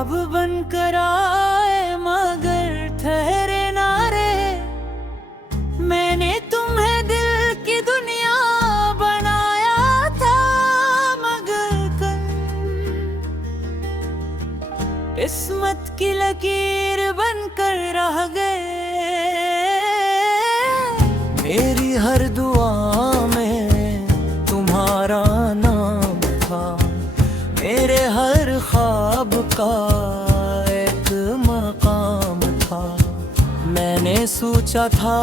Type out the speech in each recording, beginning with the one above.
ख्वाब बनकर आए मगर ठहरे ना रहे। मैंने तुम्हें दिल की दुनिया बनाया था मगर कल किस्मत की लकीर बनकर रह गए। मेरी हर दुआ में तुम्हारा नाम था, मेरे हर ख्वाब का एक मकाम था। मैंने सोचा था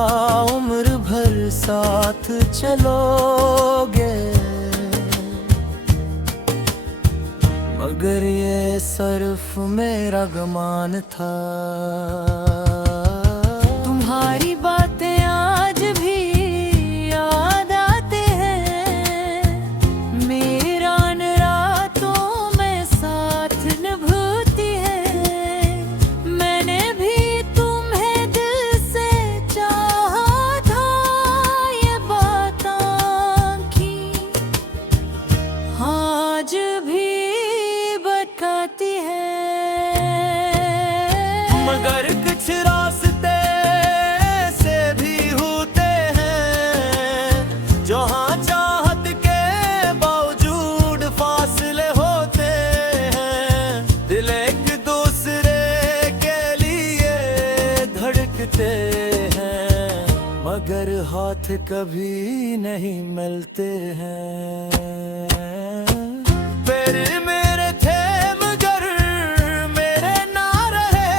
उम्र भर साथ चलोगे, मगर ये सिर्फ मेरा गुमान था। तुम्हारी बातें आज भी याद आते हैं, मेरा रातों में साथ निभाती है। मैंने भी तुम्हें दिल से चाहा था, ये बात आँखी आज भी बताती है। मगर कुछ रास्ते से भी होते हैं, जहाँ चाहत के बावजूद फासले होते हैं। दिल एक दूसरे के लिए धड़कते हैं, मगर हाथ कभी नहीं मिलते हैं। फिर मेरे थे मगर मेरे ना रहे,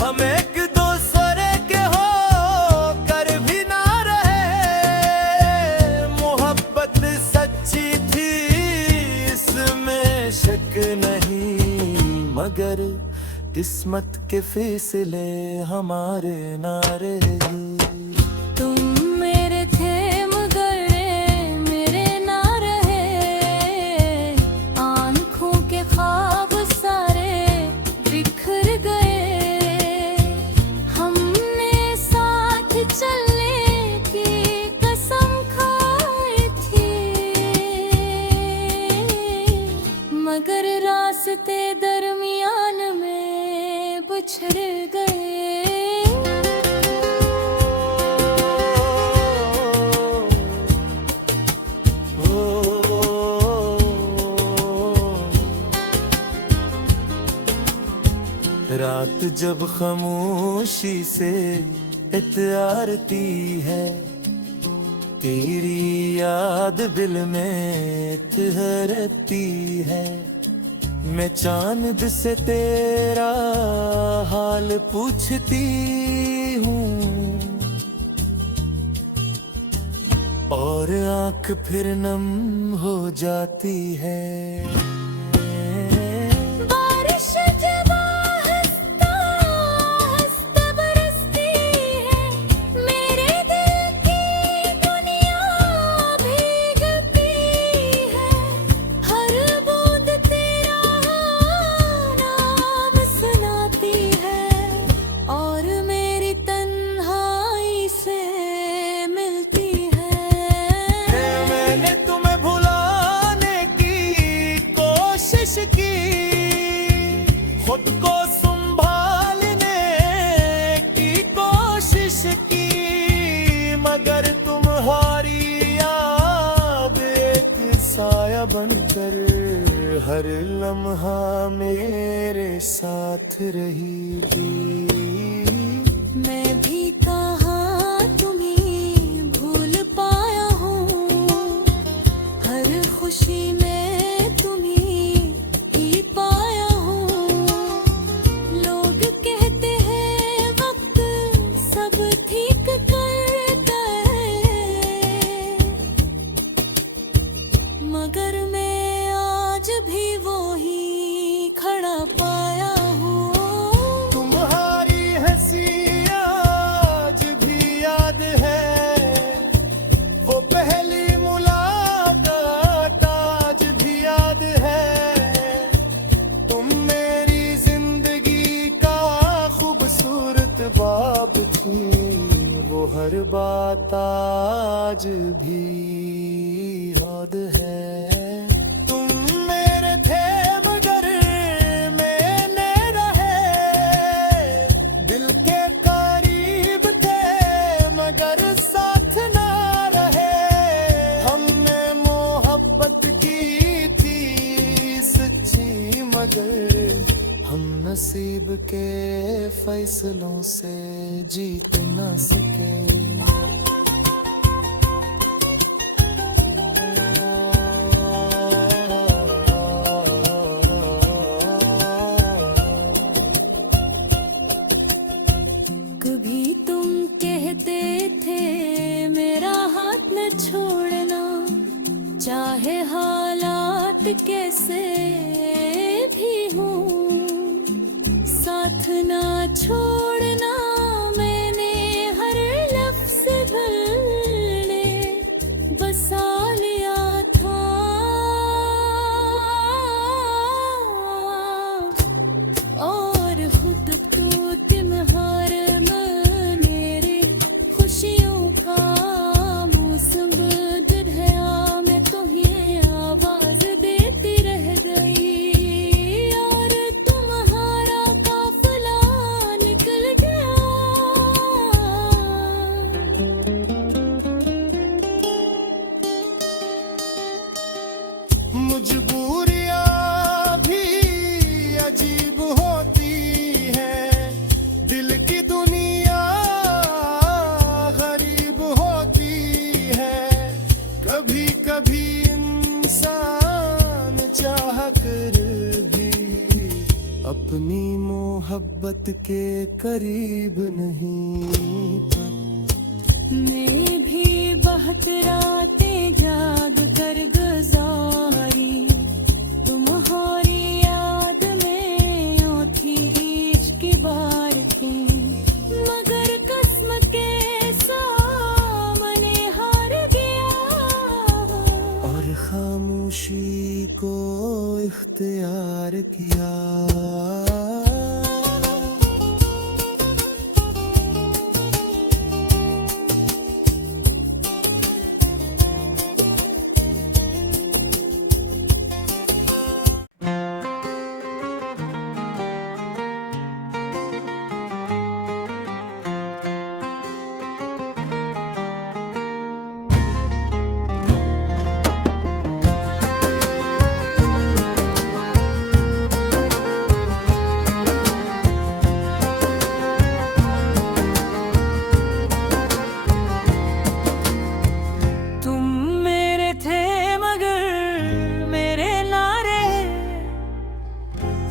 हम एक दूसरे के हो कर भी ना रहे। मोहब्बत सच्ची थी इसमें शक नहीं, मगर किस्मत के फैसले हमारे ना रहे। तुम मेरे थे मगर मेरे ना रहे, आँखों के ख्वाब सारे बिखर गए। हमने साथ चलने की कसम खाई थी, मगर रास्ते दरमियान में बिछड़ गए। रात जब खामोशी से इत्यारती है, तेरी याद दिल में ठहरती है। मैं चांद से तेरा हाल पूछती हूँ, और आँख फिर नम हो जाती है। खुद को संभालने की कोशिश की, मगर तुम्हारी याद एक साया बनकर हर लम्हा मेरे साथ रही थी। मैं भी कहाँ तुम्हें भूल पाया हूँ, हर खुशी में मगर मैं आज भी वो ही खड़ा पाया हूँ। तुम्हारी हंसी आज भी याद है, वो पहली मुलाकात आज भी याद है। तुम मेरी जिंदगी का खूबसूरत बाब थी, वो हर बात आज भी याद है। तुम मेरे थे मगर मगर हम नसीब के फैसलों से जीत न सके। कभी तुम कहते थे मेरा हाथ न छोड़ना, चाहे हालात कैसे भी हों, साथ ना छोड़ना। मैंने हर लफ्ज़ भर में बसा लिया था, और खुद तो तुम्हार मेरे खुशियों का मौसम बदल गया। मैं तो ये आवाज देती रह गई और तुम्हारा काफिला निकल गया। मजबूरियां भी अजीब होती है, दिल की दुनिया गरीब होती है। कभी कभी इंसान चाह कर भी अपनी मोहब्बत के करीब नहीं था। मैं भी बहुत रातें जाग कर गुजारी, तुम्हारी याद में थी इश्क की बारिशें, मगर कसम के सामने हार गया और खामोशी को इख्तियार किया।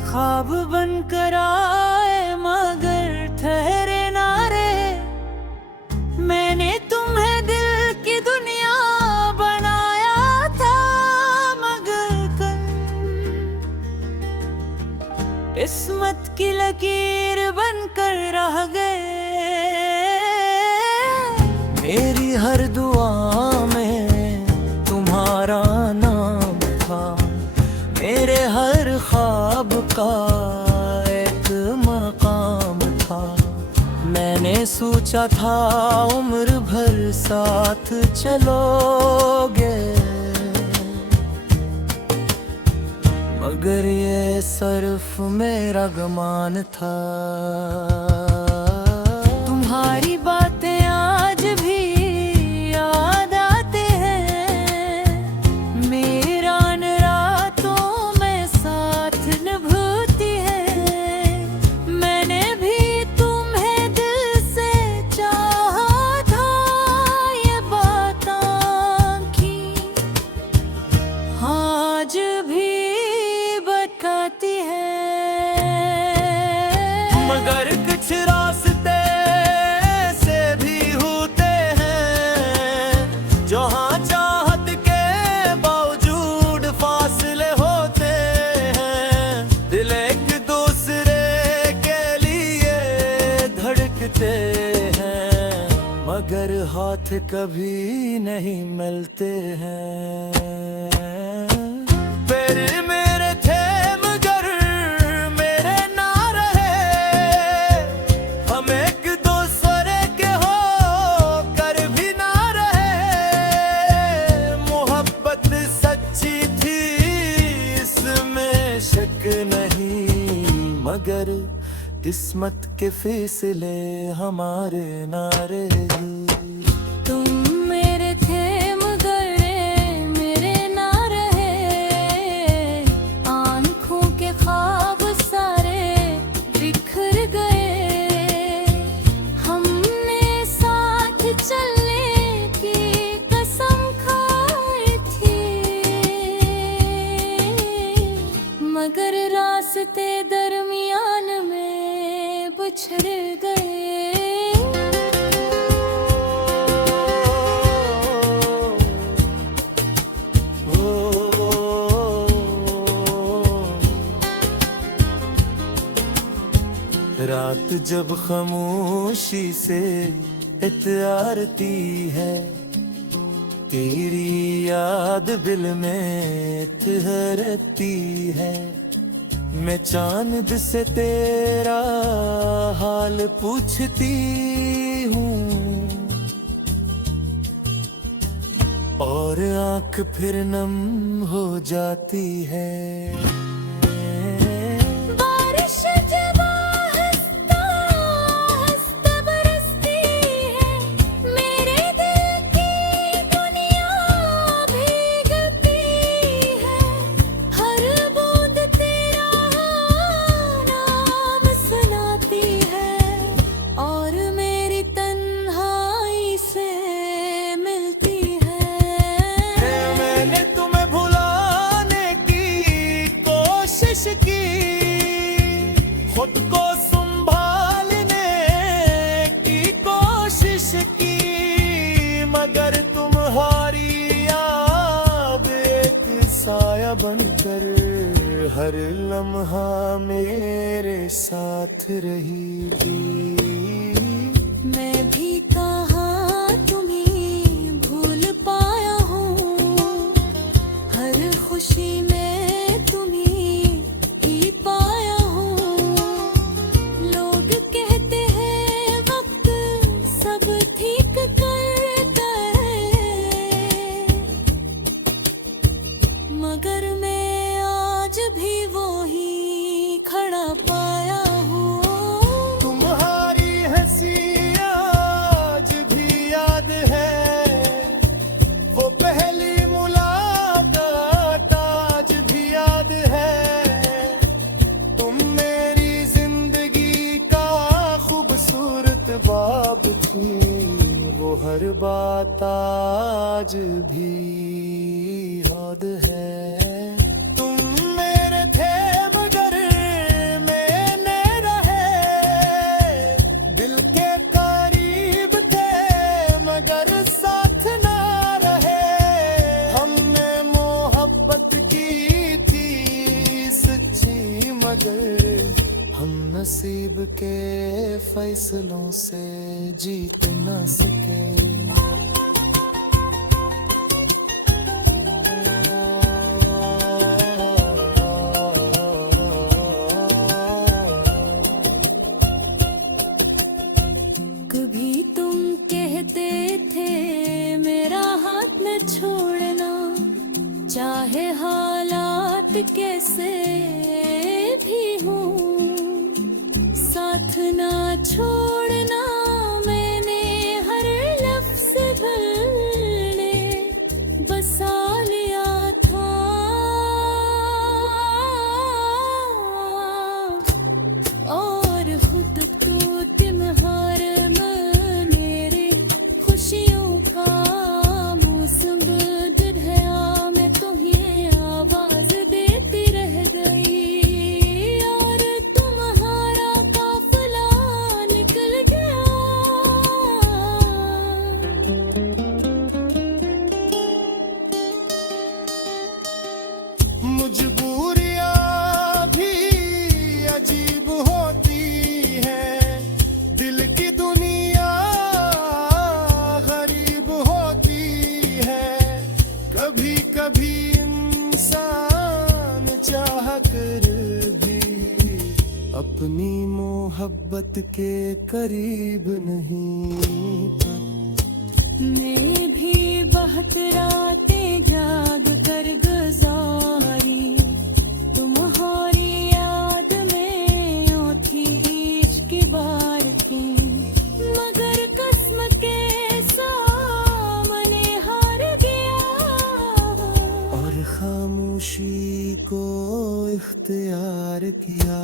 ख्वाब बनकर आए मगर ठहरे ना रे। मैंने तुम्हें दिल की दुनिया बनाया था, मगर कल किस्मत की लकीर बनकर रह गए। मेरी हर दुआ में तुम्हारा नाम था, मेरे हर ख्वाब का एक मकाम था। मैंने सोचा था उम्र भर साथ चलोगे, मगर ये सिर्फ मेरा गुमान था। तुम्हारी बातें आज भी याद आते हैं, मेरा न रातों में साथ निभाती है। मैंने भी तुम्हें दिल से चाहा था, ये बात आँखी आज भी बताती है। मगर कुछ रास्ते से भी होते हैं, जहाँ चाहत के बावजूद फासले होते हैं। दिल एक दूसरे के लिए धड़कते हैं, मगर हाथ कभी नहीं मिलते हैं। फिर मेरे थे मगर मेरे ना रहे, हम एक दूसरे के हो कर भी ना रहे। मोहब्बत सच्ची थी इसमें शक नहीं, मगर किस्मत के फैसले हमारे ना रहे। तुम मेरे थे मगर मेरे ना रहे, आँखों के ख्वाब मगर रास्ते दरमियान में बिछड़ गए। रात जब खामोशी से इत्यारती है, तेरी याद दिल में ठहरती है। मैं चांद से तेरा हाल पूछती हूँ, और आँख फिर नम हो जाती है। खुद को संभालने की कोशिश की, मगर तुम्हारी याद एक साया बनकर हर लम्हा मेरे साथ रही थी। मैं भी कहाँ तुम्हें भूल पाया हूँ, हर खुशी में मगर मैं आज भी वो ही खड़ा पाया हूँ। तुम्हारी हंसी आज भी याद है, वो पहली मुलाकात आज भी याद है। तुम मेरी जिंदगी का खूबसूरत बाब थी, वो हर बात आज भी याद है। तुम मेरे थे मगर मैंने रहे, दिल के करीब थे मगर साथ ना रहे। हमने मोहब्बत की थी सच्ची, मगर हम नसीब के फैसलों से जीत ना सके। कभी तुम कहते थे मेरा हाथ न छोड़ना, चाहे हालात कैसे भी हों, साथ ना छोड़ना। मैंने हर लफ्ज़ भर में बसा लिया था, और खुद को तुम्हार मजबूरियाँ भी अजीब होती हैं, दिल की दुनिया गरीब होती है। कभी कभी इंसान चाह कर भी अपनी मोहब्बत के करीब नहीं था। मैं भी बहुत रातें जाग कर गुजारी, तुम्हारी याद में उठी इश्क बार की, मगर कसम के सामने हार गया, और खामोशी को इख्तियार किया।